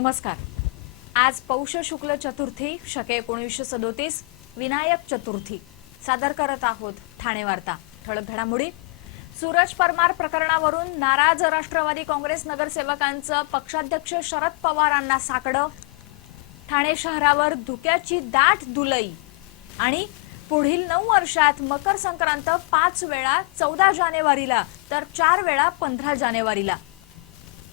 नमस्कार. आज पौष शुक्ल चतुर्थी शके एकोणीसशे सदोतीस विनायक चतुर्थी. सादर करत आहोत ठाणे वार्ता. ठळक घडामोडी. सूरज परमार प्रकरणावरून नाराज राष्ट्रवादी काँग्रेस नगरसेवकांचं पक्षाध्यक्ष शरद पवारांना साकडं. ठाणे शहरावर धुक्याची दाट दुलई. आणि पुढील नऊ वर्षात मकर संक्रांत पाच वेळा चौदा जानेवारीला तर चार वेळा पंधरा जानेवारीला.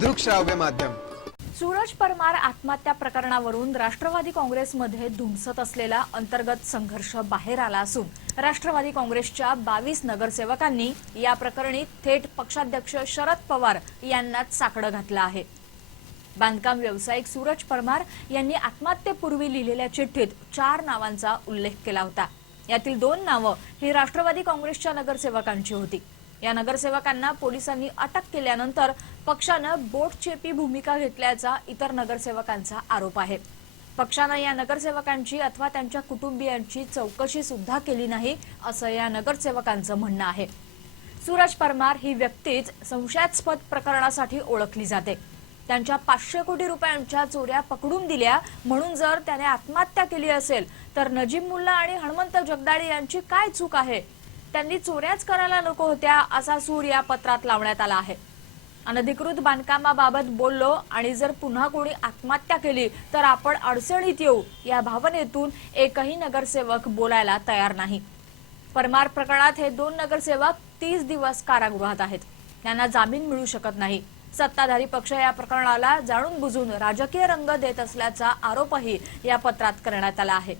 दृकश्राव्य माध्यम. सूरज परमार आत्महत्या प्रकरणावरून राष्ट्रवादी काँग्रेसमध्ये धुमसत असलेला अंतर्गत संघर्ष बाहेर आला असून राष्ट्रवादी काँग्रेसच्या बावीस नगरसेवकांनी या प्रकरणी थेट पक्षाध्यक्ष शरद पवार यांनाच साकडं घातलं आहे. बांधकाम व्यावसायिक सूरज परमार यांनी आत्महत्येपूर्वी लिहिलेल्या चिठ्ठीत चार नावांचा उल्लेख केला होता. यातील दोन नावं ही राष्ट्रवादी काँग्रेसच्या नगरसेवकांची होती. या नगरसेवकांना पोलिसांनी अटक केल्यानंतर पक्षानं बोटचेपी भूमिका घेतल्याचा इतर नगरसेवकांचा आरोप आहे. पक्षानं या नगरसेवकांची अथवा त्यांच्या कुटुंबियांची चौकशी सुद्धा केली नाही असं या नगरसेवकांचं म्हणणं आहे. सूरज परमार ही व्यक्तीच संशयास्पद प्रकरणासाठी ओळखली जाते. त्यांच्या पाचशे कोटी रुपयांच्या चोऱ्या पकडून दिल्या म्हणून जर त्याने आत्महत्या केली असेल तर नजीब मुल्ला आणि हनुमंत जगदाळे यांची काय चूक आहे? त्यांनी चोऱ्याच करायला नको होत्या असा सूर या पत्रात लावण्यात आला आहे. अनधिकृत बांधकामाबाबत बोललो आणि जर पुन्हा कोणी आत्महत्या केली तर आपण अडचणीत येऊ या भावनेतून एकही नगरसेवक बोलायला तयार नाही. परमार प्रकरणात हे दोन नगरसेवक तीस दिवस कारागृहात आहेत. त्यांना जामीन मिळू शकत नाही. सत्ताधारी पक्ष या प्रकरणाला जाणून बुजून राजकीय रंग देत असल्याचा आरोपही या पत्रात करण्यात आला आहे.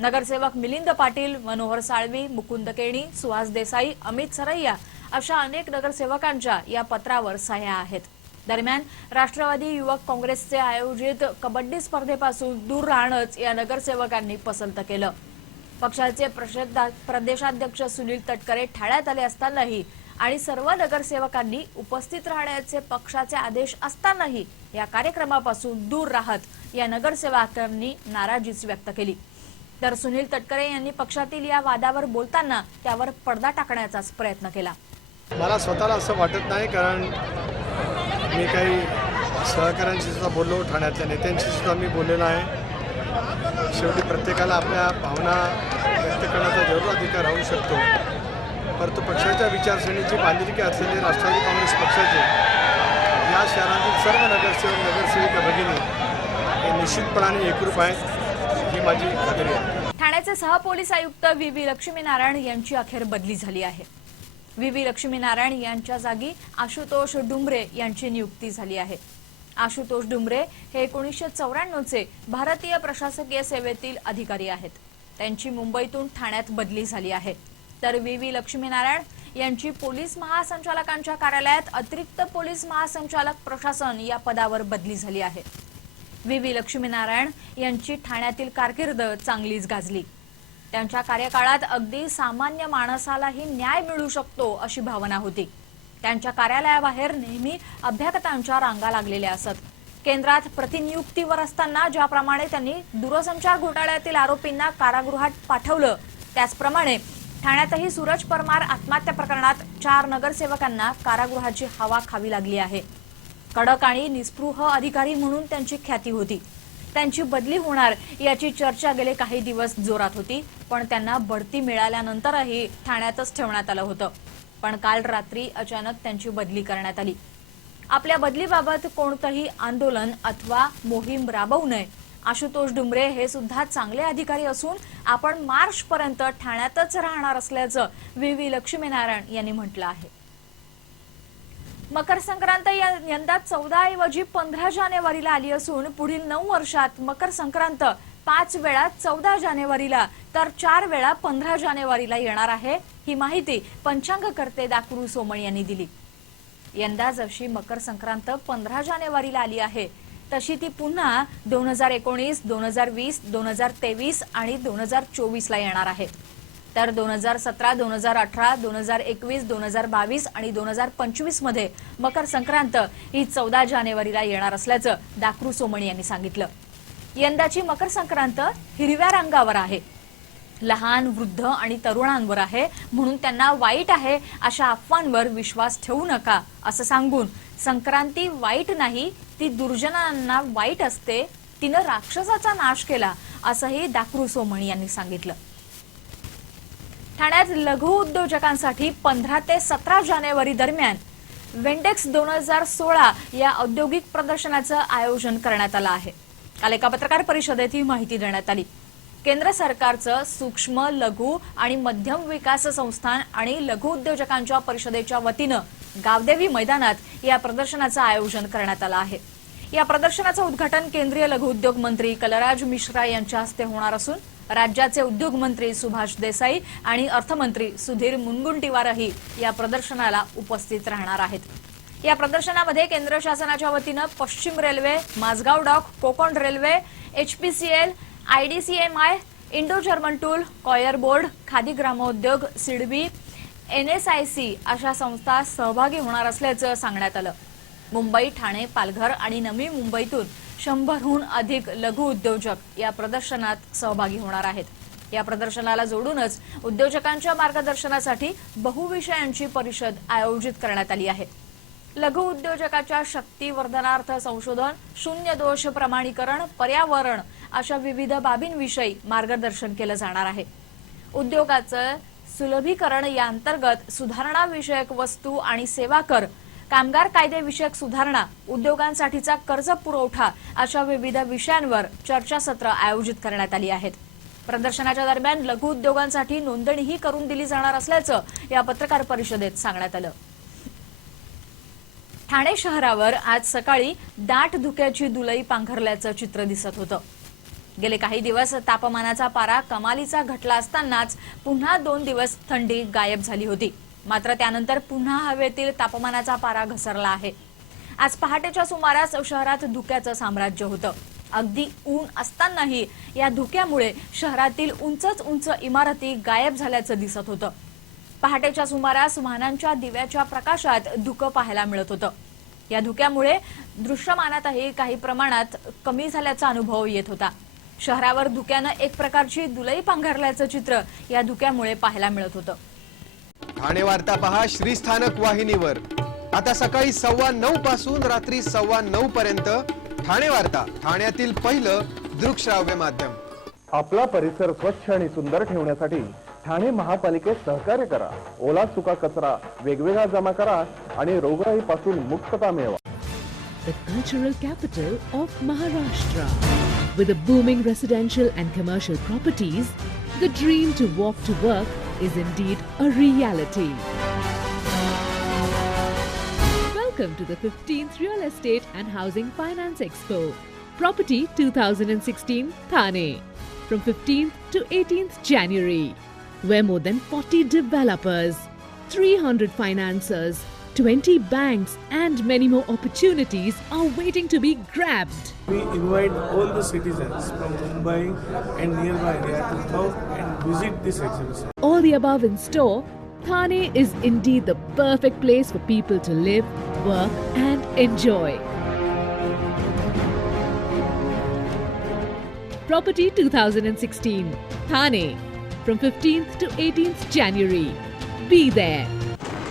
नगरसेवक मिलिंद पाटील मनोहर साळवी मुकुंद केणी सुहास देसाई अमित सरैया अशा अनेक नगरसेवकांच्या या पत्रावर सह्या आहेत. दरम्यान राष्ट्रवादी युवक काँग्रेसचे आयोजित कबड्डी स्पर्धेपासून दूर राहणंच या नगरसेवकांनी पसंत केलं. पक्षाचे प्रदेशाध्यक्ष सुनील तटकरे ठाण्यात आले असतानाही आणि सर्व नगरसेवकांनी उपस्थित राहण्याचे पक्षाचे आदेश असतानाही या कार्यक्रमापासून दूर राहत या नगरसेवकांनी नाराजीच व्यक्त केली. तर सुनील तटकरे यांनी पक्षातील या वादावर बोलताना त्यावर पडदा टाकण्याचाच प्रयत्न केला. मला स्वतःला असं वाटत नाही कारण मी काही सहकाऱ्यांशी सुद्धा बोललो ठाण्यातल्या नेत्यांशी सुद्धा मी बोललेलो आहे. शेवटी प्रत्येकाला आपल्या भावना व्यक्त करण्याचा जरूर अधिकार राहू शकतो. परंतु पक्षाच्या विचारसरणीची बांधिलकी असलेले राष्ट्रवादी काँग्रेस पक्षाचे या शहरातील सर्व नगरसेवक नगरसेविका भगिनी हे निश्चितपणाने एकरूप आहेत. ही माझी खात्री आहे. ठाण्याचे सहपोलीस आयुक्त व्ही व्ही लक्ष्मीनारायण यांची अखेर बदली झाली आहे. व्ही व्ही लक्ष्मीनारायण यांच्या जागी आशुतोष डुंबरे यांची नियुक्ती झाली आहे. आशुतोष डुंबरे हे एकोणीसशे चौऱ्याण्णवचे भारतीय प्रशासकीय सेवेतील अधिकारी आहेत. त्यांची मुंबईतून ठाण्यात बदली झाली आहे. तर व्ही व्ही लक्ष्मीनारायण यांची पोलीस महासंचालकांच्या कार्यालयात अतिरिक्त पोलीस महासंचालक प्रशासन या पदावर बदली झाली आहे. व्ही. व्ही. लक्ष्मीनारायण यांची ठाण्यातील कारकीर्द चांगलीच गाजली. त्यांच्या कार्यकाळात अगदी सामान्य माणसालाही न्याय मिळू शकतो अशी भावना होती. त्यांच्या कार्यालयाबाहेर नेहमी अभ्यागतांच्या रांगा लागलेल्या असत. केंद्रात प्रतिनियुक्तीवर असताना ज्याप्रमाणे त्यांनी दूरसंचार घोटाळ्यातील आरोपींना कारागृहात पाठवलं त्याचप्रमाणे ठाण्यातही सूरज परमार आत्महत्या प्रकरणात चार नगरसेवकांना कारागृहाची हवा खावी लागली आहे. कडक आणि निस्पृह अधिकारी म्हणून त्यांची ख्याती होती. त्यांची बदली होणार याची चर्चा गेले काही दिवस जोरात होती पण त्यांना बढती मिळाल्यानंतरही ठाण्यातच ठेवण्यात आलं होतं. पण काल रात्री अचानक त्यांची बदली करण्यात आली. आपल्या बदलीबाबत कोणतंही आंदोलन अथवा मोहीम राबवू नये. आशुतोष डुमरे हे सुद्धा चांगले अधिकारी असून आपण मार्च पर्यंत ठाण्यातच राहणार असल्याचं व्ही व्ही लक्ष्मीनारायण यांनी म्हटलं आहे. मकर संक्रांत यंदा चौदा ऐवजी पंधरा जानेवारीला आली असून पुढील नऊ वर्षात मकर संक्रांत पाच वेळा चौदा जानेवारीला तर चार वेळा पंधरा जानेवारीला येणार आहे. ही माहिती पंचांगकर्ते दाकरू सोमण यांनी दिली. यंदा जशी मकर संक्रांत पंधरा जानेवारीला आली आहे तशी ती पुन्हा दोन हजार एकोणीस दोन हजार वीस दोन हजार तेवीस आणि दोन हजार चोवीसला येणार आहे. तर दोन हजार सतरा दोन हजार अठरा दोन हजार एकवीस दोन हजार बावीस आणि दोन हजार पंचवीसमध्ये मकर संक्रांत ही चौदा जानेवारीला येणार असल्याचं डाकरू सोमणी यांनी सांगितलं. यंदाची मकर संक्रांत हिरव्या रंगावर आहे. लहान वृद्ध आणि तरुणांवर आहे. म्हणून त्यांना वाईट आहे अशा अफवांवर विश्वास ठेवू नका असं सांगून संक्रांती वाईट नाही ती दुर्जनांना वाईट असते तिनं राक्षसाचा नाश केला असंही डाकरू सोमणी यांनी सांगितलं. ठाण्यात लघु उद्योजकांसाठी पंधरा ते सतरा जानेवारी दरम्यान वेंडेक्स दोन हजार सोळा या औद्योगिक प्रदर्शनाचं आयोजन करण्यात आलं आहे. काल एका पत्रकार परिषदेत ही माहिती देण्यात आली. केंद्र सरकारचं सूक्ष्म लघु आणि मध्यम विकास संस्थान आणि लघु उद्योजकांच्या परिषदेच्या वतीनं गावदेवी मैदानात या प्रदर्शनाचं आयोजन करण्यात आलं आहे. या प्रदर्शनाचं उद्घाटन केंद्रीय लघु उद्योग मंत्री कलराज मिश्रा यांच्या हस्ते होणार असून राज्याचे उद्योग मंत्री सुभाष देसाई आणि अर्थमंत्री सुधीर मुनगुंटीवारही या प्रदर्शनाला उपस्थित राहणार आहेत. या प्रदर्शनामध्ये केंद्र शासनाच्या वतीनं पश्चिम railway Mazagaon dock Konkan railway HPCL IDCMI Indo German tool coir board khadi ग्रामोद्योग सिडबी एनएसआयसी अशा संस्था सहभागी होणार असल्याचं सांगण्यात आलं. मुंबई ठाणे पालघर आणि नवी मुंबईतून शंभरहून अधिक लघु उद्योजक या प्रदर्शनात सहभागी होणार आहेत. या प्रदर्शनाला जोडूनच उद्योजकांच्या मार्गदर्शनासाठी बहुविषयांची परिषद आयोजित करण्यात आली आहे. लघु उद्योजकाच्या शक्तीवर्धनार्थ संशोधन शून्य दोष प्रमाणीकरण पर्यावरण अशा विविध बाबींविषयी मार्गदर्शन केलं जाणार आहे. उद्योगाचं सुलभीकरण या अंतर्गत सुधारणाविषयक वस्तू आणि सेवा कर कामगार कायदेविषयक सुधारणा उद्योगांसाठीचा कर्ज पुरवठा अशा विविध विषयांवर चर्चासत्र आयोजित करण्यात आली आहेत. प्रदर्शनाच्या दरम्यान लघु उद्योगांसाठी नोंदणीही करून दिली जाणार असल्याचं या पत्रकार परिषदेत सांगण्यात आलं. ठाणे शहरावर आज सकाळी दाट धुक्याची दुलई पांघरल्याचं चित्र दिसत होतं. गेले काही दिवस तापमानाचा पारा कमालीचा घटला असतानाच पुन्हा दोन दिवस थंडी गायब झाली होती. मात्र त्यानंतर पुन्हा हवेतील तापमानाचा पारा घसरला आहे. आज पहाटेच्या सुमारास शहरात धुक्याचं साम्राज्य होतं. अगदी ऊन असतानाही या धुक्यामुळे शहरातील उंचच उंच इमारती गायब झाल्याचं दिसत होतं. पहाटेच्या सुमारास वाहनांच्या दिव्याच्या प्रकाशात धुकं पाहायला मिळत होतं. या धुक्यामुळे दृश्यमानातही काही प्रमाणात कमी झाल्याचा अनुभव येत होता. शहरावर धुक्यानं एक प्रकारची दुलई पांघरल्याचं चित्र या धुक्यामुळे पाहायला मिळत होतं. ठाणे वार्ता पहा श्रीस्थानक वाहिनीवर. आता सकाळी सव्वा नऊ पासून रात्री सव्वा नऊ पर्यंत ठाणे वार्ता ठाण्यातील पहिलं दृकश्राव्य माध्यम. आपला परिसर स्वच्छ आणि सुंदर ठेवण्यासाठी ठाणे महापालिकेत सहकार्य करा. ओला सुका कचरा वेगवेगळा जमा करा आणि रोगराईपासून मुक्तता मिळवा. The cultural capital of Maharashtra. With a booming residential and commercial properties, the dream to walk to work is indeed a reality. Welcome to the 15th Real Estate and Housing Finance Expo, Property 2016 Thane, from 15th to 18th January, where more than 40 developers, 300 financiers, 20 banks, and many more opportunities are waiting to be grabbed. We invite all the citizens from Mumbai and nearby area to come and visit this exhibition. All the above in store, Thane is indeed the perfect place for people to live, work, and enjoy. Property 2016, Thane, from 15th to 18th January. Be there.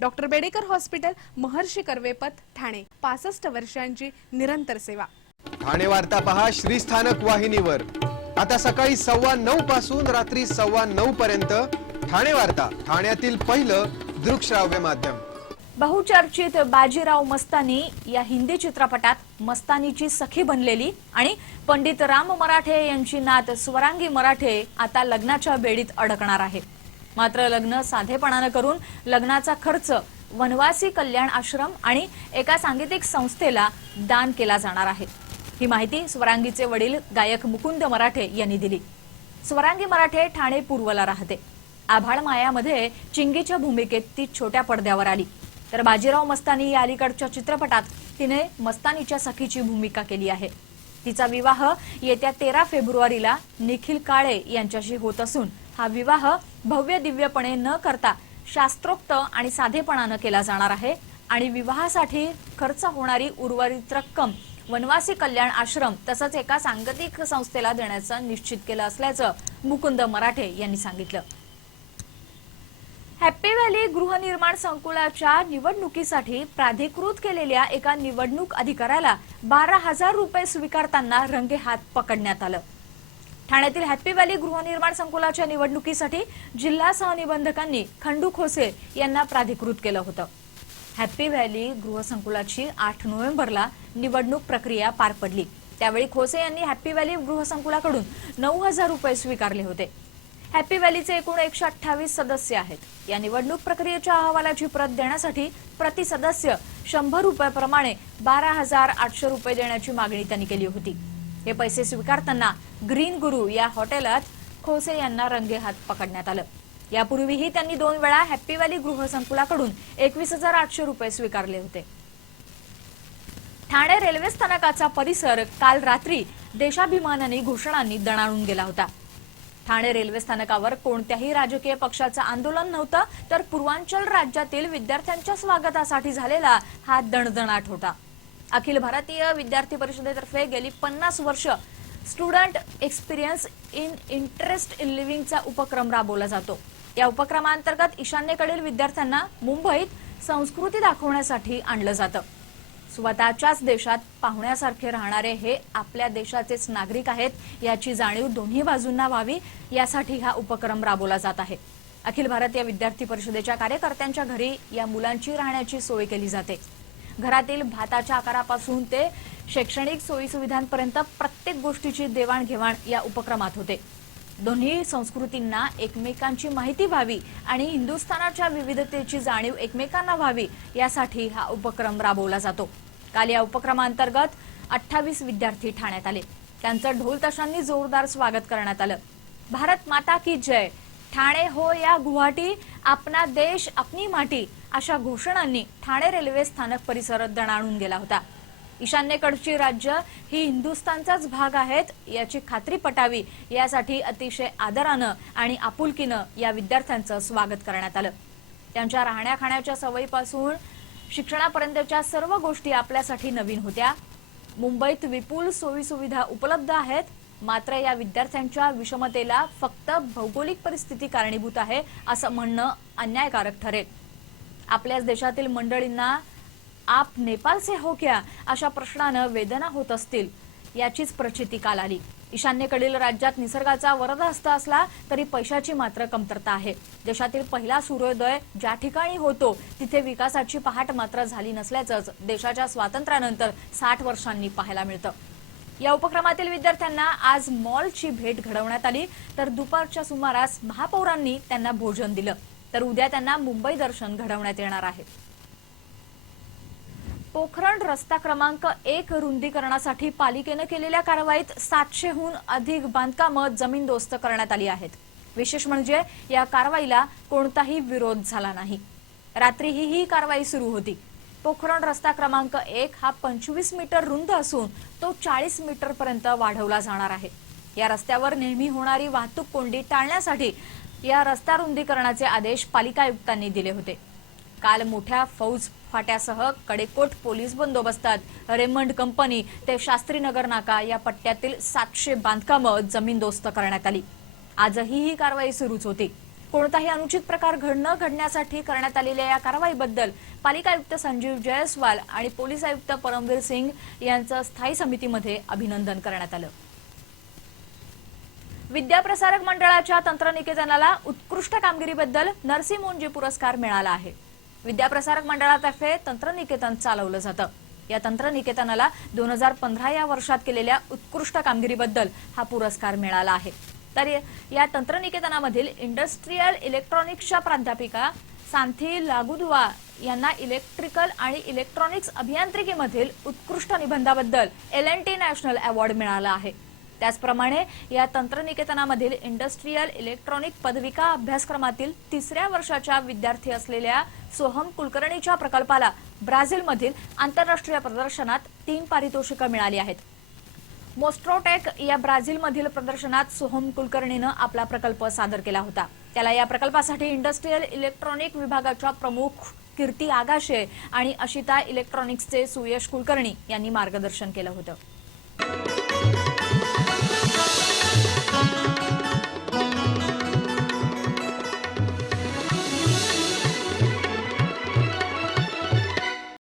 Doctor Bedekar hospital Maharshi Karvepath Thane. पासष्ट वर्षांची निरंतर सेवा. ठाणे वार्ता पहा श्रीस्थानक वाहिनीवर. आता सकाळी सव्वा नऊ पासून रात्री सव्वा नऊ पर्यंत ठाणे वार्ता ठाण्यातील पहिलं दृकश्राव्य माध्यम. बहुचर्चित बाजीराव मस्तानी या हिंदी चित्रपटात मस्तानीची सखी बनलेली आणि पंडित राम मराठे यांची नात स्वरांगी मराठे आता लग्नाच्या बेडीत अडकणार आहे. मात्र लग्न साधेपणानं करून लग्नाचा खर्च वनवासी कल्याण आश्रम आणि एका सांगीतिक संस्थेला दान केला जाणार आहे. ही माहिती स्वरांगीचे वडील गायक मुकुंद मराठे यांनी दिली. स्वरांगी मराठे ठाणे पूर्वला राहते. आभाळ मायामध्ये चिंगीच्या भूमिकेत ती छोट्या पडद्यावर आली. तर बाजीराव मस्तानी या अलीकडच्या चित्रपटात तिने मस्तानीच्या सखीची भूमिका केली आहे. तिचा विवाह येत्या तेरा फेब्रुवारीला निखिल काळे यांच्याशी होत असून हा विवाह भव्य दिव्यपणे न करता शास्त्रोक्त आणि साधेपणानं केला जाणार आहे. आणि विवाहासाठी खर्च होणारी उर्वरित रक्कम वनवासी कल्याण आश्रम तसंच एका सांगतिक संस्थेला देण्याचं निश्चित केलं असल्याचं मुकुंद मराठे यांनी सांगितलं. हॅप्पी व्हॅली गृहनिर्माण संकुलाच्या निवडणुकीसाठी प्राधिकृत केलेल्या एका निवडणूक अधिकाऱ्याला बारा हजार रुपये स्वीकारताना रंगेहात पकडण्यात आलं. ठाण्यातील हॅप्पी व्हॅली गृहनिर्माण संकुलाच्या निवडणुकीसाठी जिल्हा सहनिबंधकांनी खंडू खोसे यांना प्राधिकृत केलं होतं. हॅप्पी व्हॅली गृहसंकुलाची आठ नोव्हेंबरला निवडणूक प्रक्रिया पार पडली. त्यावेळी खोसे यांनी हॅप्पी व्हॅली गृहसंकुलाकडून नऊ हजार रुपये स्वीकारले होते. हॅप्पी व्हॅलीचे एकूण एकशे अठ्ठावीस सदस्य आहेत. या निवडणूक प्रक्रियेच्या अहवालाची प्रत देण्यासाठी प्रति सदस्य शंभर रुपयाप्रमाणे बारा हजार आठशे रुपये देण्याची मागणी त्यांनी केली होती. हे पैसे स्वीकारताना ग्रीन गुरु या हॉटेलात खोसे यांना रंगेहात पकडण्यात आलं. यापूर्वीही त्यांनी दोन वेळा हॅप्पी व्हॅली गृहसंकुलाकडून एकवीस हजार आठशे रुपये स्वीकारले होते. ठाणे रेल्वे स्थानकाचा परिसर काल रात्री देशाभिमानाने घोषणांनी दणाणून गेला होता. ठाणे रेल्वे स्थानकावर कोणत्याही राजकीय पक्षाचं आंदोलन नव्हतं तर पूर्वांचल राज्यातील विद्यार्थ्यांच्या स्वागतासाठी झालेला हा दणदणाट होता. अखिल भारतीय विद्यार्थी परिषदेतर्फे गेली पन्नास वर्ष student experience in interest in लिव्हिंगचा उपक्रम राबवला जातो. या उपक्रमांतर्गत ईशान्येकडील विद्यार्थ्यांना मुंबईत संस्कृती दाखवण्यासाठी आणलं जातं. स्वतःच्याच देशात पाहुण्यासारखे राहणारे हे आपल्या देशाचेच नागरिक आहेत याची जाणीव दोन्ही बाजूंना व्हावी यासाठी हा उपक्रम राबवला जात आहे. अखिल भारतीय विद्यार्थी परिषदेच्या कार्यकर्त्यांच्या घरी या मुलांची राहण्याची सोय केली जाते. घरातील भाताच्या आकारापासून ते शैक्षणिक सोयीसुविधांपर्यंत प्रत्येक गोष्टीची देवाणघेवाण या उपक्रमात होते. दोन्ही संस्कृतींना एकमेकांची माहिती व्हावी आणि हिंदुस्थानाच्या विविधतेची जाणीव एकमेकांना व्हावी यासाठी हा उपक्रम राबवला जातो. काल या उपक्रमांतर्गत अठ्ठावीस विद्यार्थी ठाण्यात आले. त्यांचं ढोल तशांनी जोरदार स्वागत करण्यात आलं. भारत माता की जय ठाणे हो या गुवाहाटी आपला देश आपली माटी अशा घोषणांनी ठाणे रेल्वे स्थानक परिसरात दणाणून गेला होता. ईशान्येकडची राज्य ही हिंदुस्थानचाच भाग आहेत याची खात्री पटावी यासाठी अतिशय आदरानं आणि आपुलकीनं या विद्यार्थ्यांचं स्वागत करण्यात आलं. त्यांच्या राहण्या खाण्याच्या सवयीपासून शिक्षणापर्यंतच्या सर्व गोष्टी आपल्यासाठी नवीन होत्या. मुंबईत विपुल सोयी सुविधा उपलब्ध आहेत मात्र या विद्यार्थ्यांच्या विषमतेला फक्त भौगोलिक परिस्थिती कारणीभूत आहे असं म्हणणं अन्यायकारक ठरेल. आपल्याच देशातील मंडळींना आप नेपाल से हो क्या अशा प्रश्नानं वेदना होत असतील याचीच प्रचिती काल आली. ईशान्येकडील राज्यात निसर्गाचा वरदहस्त असला तरी पैशाची मात्र कमतरता आहे. देशातील पहिला सूर्योदय ज्या ठिकाणी होतो तिथे विकासाची पहाट मात्र झाली नसल्याचंच देशाच्या स्वातंत्र्यानंतर साठ वर्षांनी पाहायला मिळतं. या उपक्रमातील विद्यार्थ्यांना आज मॉलची भेट घडवण्यात आली. तर दुपारच्या सुमारास महापौरांनी त्यांना भोजन दिलं. तर उद्या त्यांना मुंबई दर्शन घडवण्यात येणार आहे. पोखरण रस्ता क्रमांक एक रुंदीकरणासाठी पालिकेनं केलेल्या कारवाईत सातशेहून अधिक बांधकामं जमीनदोस्त करण्यात आली आहेत. विशेष म्हणजे या कारवाईला कोणताही विरोध झाला नाही. रात्रीही ही कारवाई सुरू होती. पोखरण रस्ता क्रमांक एक हा पंचवीस मीटर रुंद असून तो चाळीस मीटर पर्यंत वाढवला जाणार आहे. या रस्त्यावर नेहमी होणारी वाहतूक कोंडी टाळण्यासाठी या रस्ता रुंदीकरणाचे आदेश पालिका आयुक्तांनी दिले होते. काल मोठ्या फौज फाट्यासह कडेकोट पोलीस बंदोबस्तात रेमंड कंपनी ते शास्त्रीनगर नाका या पट्ट्यातील सातशे बांधकामं जमीनदोस्त करण्यात आली. आजही ही कारवाई सुरूच होती. कोणताही अनुचित प्रकार घड न घडण्यासाठी करण्यात आलेल्या या कारवाईबद्दल पालिका आयुक्त संजीव जयस्वाल आणि पोलीस आयुक्त परमवीर सिंग यांचं स्थायी समितीमध्ये अभिनंदन करण्यात आलं. विद्याप्रसारक मंडळाच्या तंत्रनिकेतनाला उत्कृष्ट कामगिरीबद्दल नरसी मोंजी पुरस्कार मिळाला आहे. विद्याप्रसारक मंडळातर्फे तंत्रनिकेतन चालवलं जातं. या तंत्रनिकेतनाला दोन हजार पंधरा या वर्षात केलेल्या उत्कृष्ट कामगिरीबद्दल हा पुरस्कार मिळाला आहे. तर या तंत्रनिकेतनामधील इंडस्ट्रीयल इलेक्ट्रॉनिक्सच्या प्राध्यापिका सांथी लागुदुवा यांना इलेक्ट्रिकल आणि इलेक्ट्रॉनिक्स अभियांत्रिकीमधील उत्कृष्ट निबंधाबद्दल L N T national award मिळाला आहे. त्याचप्रमाणे या तंत्रनिकेतनामधील इंडस्ट्रीयल इलेक्ट्रॉनिक पदविका अभ्यासक्रमातील तिसऱ्या वर्षाच्या विद्यार्थी असलेल्या सोहम कुलकर्णीच्या प्रकल्पाला ब्राझीलमधील आंतरराष्ट्रीय प्रदर्शनात तीन पारितोषिकं मिळाली आहेत. मोस्ट्रोटेक या ब्राझीलमधील प्रदर्शनात सोहम कुलकर्णीनं आपला प्रकल्प सादर केला होता. त्याला या प्रकल्पासाठी इंडस्ट्रीयल इलेक्ट्रॉनिक विभागाच्या प्रमुख कीर्ती आगाशे आणि अशिता इलेक्ट्रॉनिक्सचे सुयश कुलकर्णी यांनी मार्गदर्शन केलं होतं.